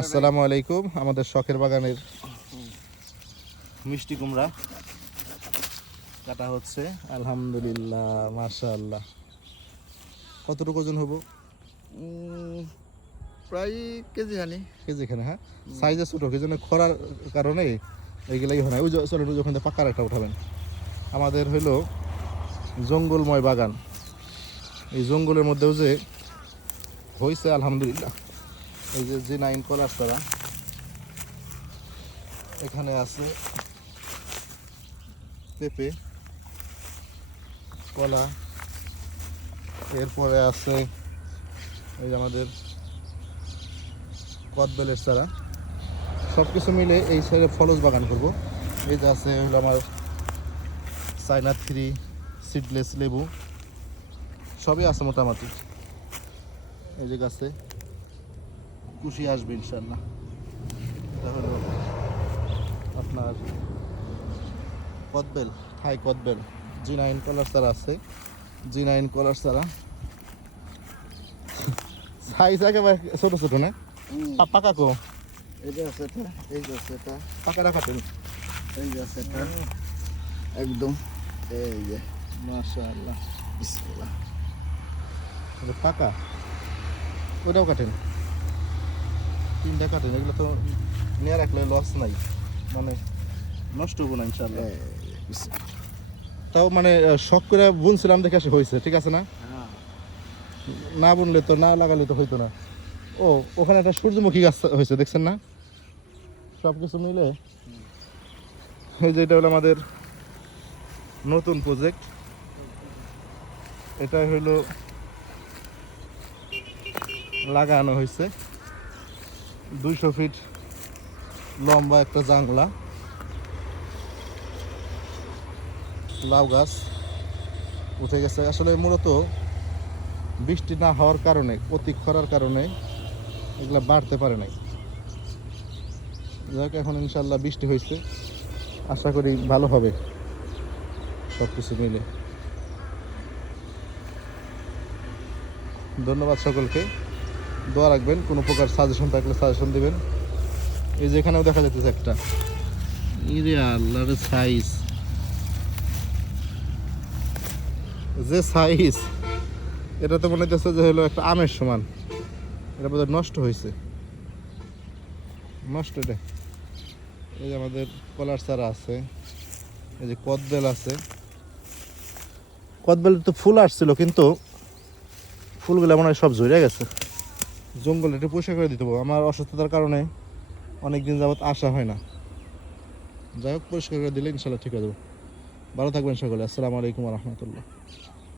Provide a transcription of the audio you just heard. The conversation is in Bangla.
আসসালামু আলাইকুম আমাদের শখের বাগানের মিষ্টি কুমড়া কাটা হচ্ছে। আলহামদুলিল্লাহ মাশাআল্লাহ। কতটুকু ওজন হব? প্রায় কেজি হানি কেজি এখানে হ্যাঁ? সাইজে ছোট কি জন্য খরার কারণে এইগুলাই হয় না। ওই চলেন ওই ওখান থেকে পাকার একটা উঠাবেন। আমাদের হইল জঙ্গলময় বাগান। এই জঙ্গলের মধ্যেও যে হয়েছে আলহামদুলিল্লাহ। এই যে জি নাইন কলার তারা, এখানে আছে পেঁপে, কলা, এরপরে আছে এই আমাদের কদবেলের চারা। সব কিছু মিলে এই সাইডে ফলস বাগান করব। এই যে আছে হলো আমার চাইনা থ্রি, সিডলেস লেবু, সবই আছে মোটামুটি। এই যে গাছে কুশি আসবে ইনশাল্লাহ এটা হলো আপনার কদবেল থাই কদবেল জি নাইন কলার চারা আছে। জি নাইন কলার চারা সাইজ একেবারে ছোট ছোট না? পাকা কো? এই যে আছে এটা এই যে আছে এটা। এই যে আছে এটা। একদম এই যে মাশাআল্লাহ বিসমিল্লাহ। এটা পাকা? ওটাও কাটেন। তিনটা কাটেন এগুলো তো নিয়ে রাখলে লস নাই। মানে নষ্ট হব না ইনশাল্লাহ। তাও মানে শখ করে বুনছিলাম দেখে আসে হয়েছে ঠিক আছে না? হ্যাঁ। না বুনলে তো না লাগালে তো হইতো না। ও ওখানে একটা সূর্যমুখী গাছ হয়েছে দেখছেন না? সব কিছু মিলে এই যে এটা হলো আমাদের নতুন প্রজেক্ট এটা হলো লাগানো হয়েছে। দুইশো ফিট লম্বা একটা জাংলা। লাউ গাছ উঠে গেছে। আসলে মূলত বৃষ্টি না হওয়ার কারণে, অতি খরার কারণে এগুলো বাড়তে পারে নাই। যাক এখন ইনশাল্লাহ বৃষ্টি হয়েছে। আশা করি ভালো হবে সব কিছু মিলে। ধন্যবাদ সকলকে। দোয়া রাখবেন কোনো প্রকার সাজেশন থাকলে সাজেশন দিবেন। এই যে এখানেও দেখা যাচ্ছে একটা। ইরে আল্লাহর সাইজ যে সাইজ এটা তো মনে হচ্ছে যে হলো একটা আমের সমান। এটা বোধহয় নষ্ট হয়েছে নষ্ট এটা। এই যে আমাদের কলার চারা আছে এই যে কদবেল আছে। কদবেল তো ফুল আসছিল কিন্তু ফুলগুলো মনে হয় সব ঝরে গেছে। জঙ্গল একটু পরিষ্কার করে দিতে পারব। আমার অসুস্থতার কারণে অনেক দিন যাবত আসা হয় না। যাই হোক, পরিষ্কার করে দিলে ইনশাল্লাহ ঠিক হয়ে যাব। ভালো থাকবেন সকলে। আসসালামু আলাইকুম রহমতুল্লাহ।